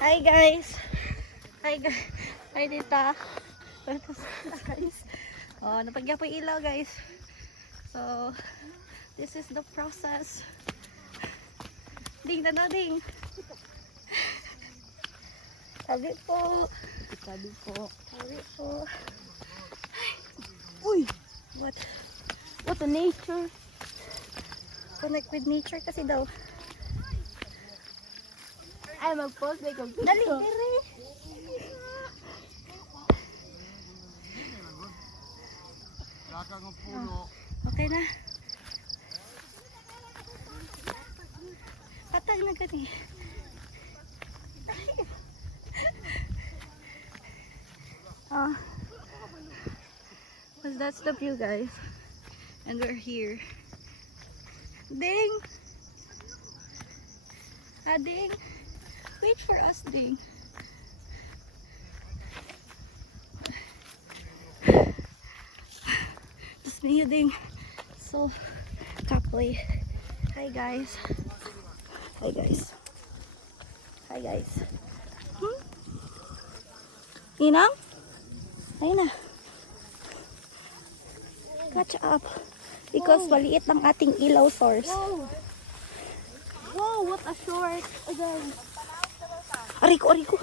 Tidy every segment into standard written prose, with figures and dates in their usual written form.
Hi guys. Hi guys. Hi Tita. Guys. Oh, napagya po yung ilaw guys. So, this is the process. Ding na ding. Tabi po. Tabi po. Tabi po. Uy! What a nature. Connect with nature kasi daw. Ay, mag-post may computer. Dali, dali. Okay na. Patag na gani. Ah. Because that's the view, guys. And we're here. Ding! Ah, Ding! Wait for us, Ding. Just me, Ding. So, cockly. Hi, guys. Hi, guys. Hi, guys. Ninang? Ayun na. Catch up. Because maliit ang ating ilaw source. Wow! Wow, what a short. Again. Ariko, ariko.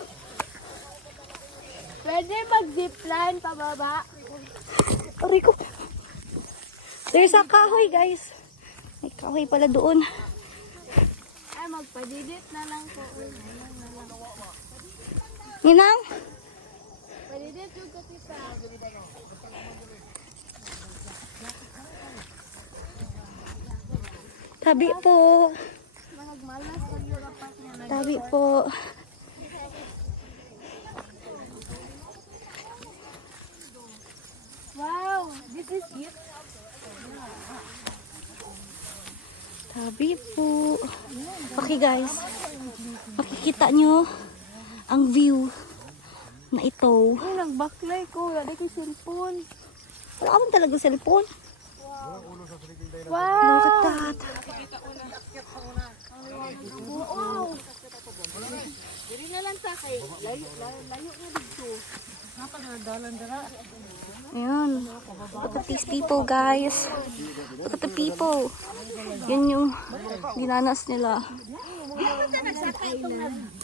Pwede mag-zipline pababa. Ariko. There's a kahoy, guys. May kahoy pala doon. Ay, magpadidit na lang po. Ninang? Padidit yung kapita. Tabi po. Malagmalas pag yung rapat niya. Tabi po. Wow, this is it. Tabi po. Okay, guys. Makikita nyo ang view na ito. Ay, nag-backlight ko. Wala ko cellphone. Wala ka man talaga cellphone. Wow! Look at that. Wow! Dili na lang ta kay layo na dito. Ayan. Look at these people, guys. Look at the people. Yan yung dinanas nila.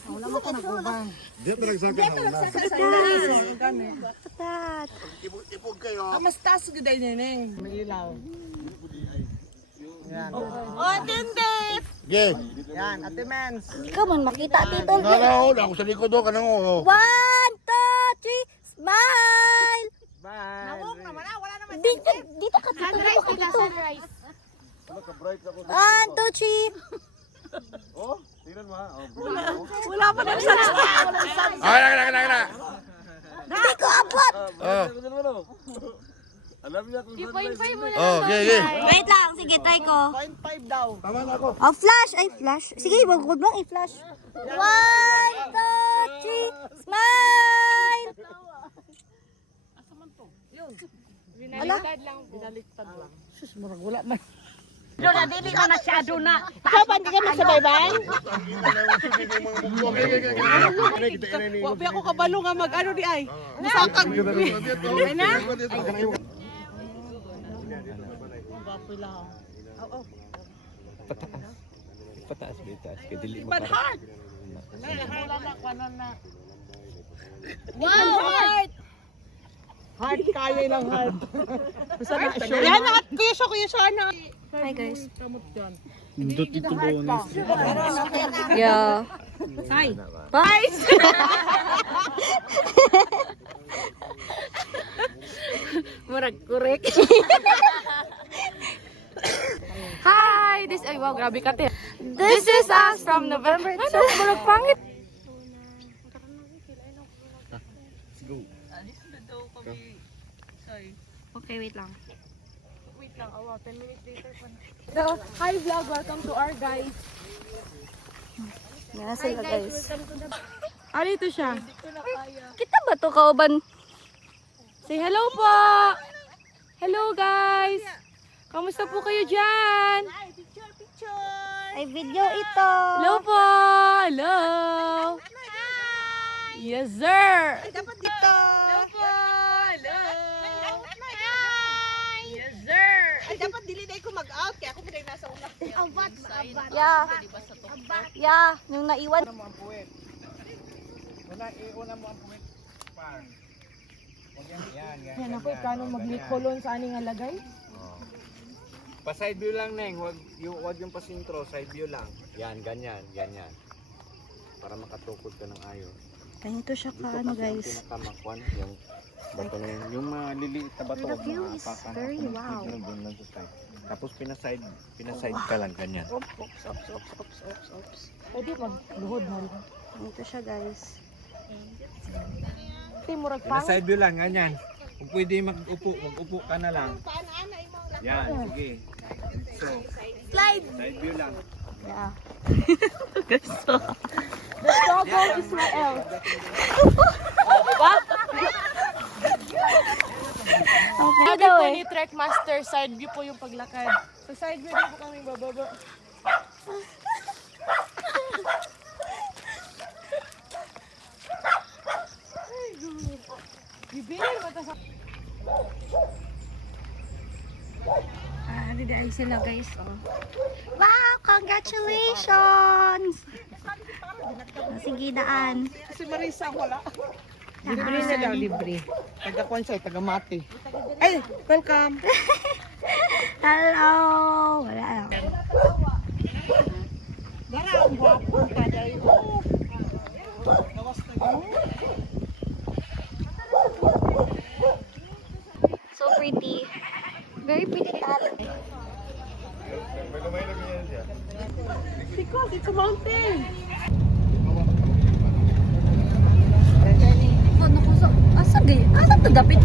Look at that. Mas taas gud ay neneng. May ilaw. Yan. Oh, tindi! Okay. Yan, Ate Mens. Ikaw man makita, tito. Naraw, ako sa likod do kanang oh. 1, 2, 3, smile! Bye. Nawog naman ah, wala naman. Dito, dito ka, dito. Sunrise sila, sunrise. 1, 2, 3. Oh, tingnan mo ha. Wala pa na sa Ay, na. Hindi ko abot! Oh. Alam niya kung 2.5 mo na Oh, okay, okay. Wait lang, sige, try ko. 0.5 daw. Tama na ako. Oh, flash! Ay, flash. Sige, wag lang i-flash. 1, 2, 3, smile! Binaliktad lang po. Binaliktad lang. Sus, murag wala na. Ikaw pa, hindi ka masabaybay? Wabi ako kabalo nga mag-ano di ay. Musakag. Ay na? Pataas ba itaas? Kaya dili But hard. Wow, heart! Hard kaya lang hard. Basta na sure. Yan na, kuya siya na. Hi, guys. Indot ito bonus. Yeah. Bye! Murag correct. Hi! Ay, wow, grabe ka te. This is us from November 2. Ano? Murag pangit. Okay, wait lang. Wait lang, awa, 10 minutes later pa. So, hi vlog, welcome to our guys. Yan sila, guys. Ano ito siya? Kita ba to kauban? Say hello po! Hello guys! Kamusta po kayo dyan? Ay, video ito. Hello po! Hello! Yes, sir! Dapat dito. Yes, sir! Ay, dapat dili na ko mag-out. Kaya ako pinay nasa una. Yeah. Yeah, yung naiwan. Una mo ang puwit. Pan. Yan. Yan ako, ikano maglikolon sa aning alagay. Pa side view lang, Neng. Wag yung pasintro, side view lang. Yan, ganyan. Para makatukod ka ng ayos. Ganito siya Dito ka, ano kasi ang guys. pinakamakwan, yung bato na yun. Yung maliliit na bato. The view is very wow. Doon lang sa side. Tapos pinaside ka lang, ganyan. Oops. Pwede magluhod mo. Ganito siya, guys. Timurag pang. Pinaside view lang, ganyan. Kung pwede mag-upo ka na lang. Yan, sige. So, Slide! side view lang. Yeah. Struggle Israel. Okay, Sabi daw po eh. ni Trek Master, side view po yung paglakad. Sa side view din po kami bababa. Bibili mo sa Didi ay sila, guys. Oh. Wow! Congratulations! Sige, daan. Si Marisa wala. Libre na daw, libre. Taga-konsay, taga-mati. Ay, welcome. Hello! Wala lang. Dara, ang gwapo ka dahil. So pretty. Very pretty talent. Because it's a mountain. Ano ko sa... Asa gay? Asa to dapit?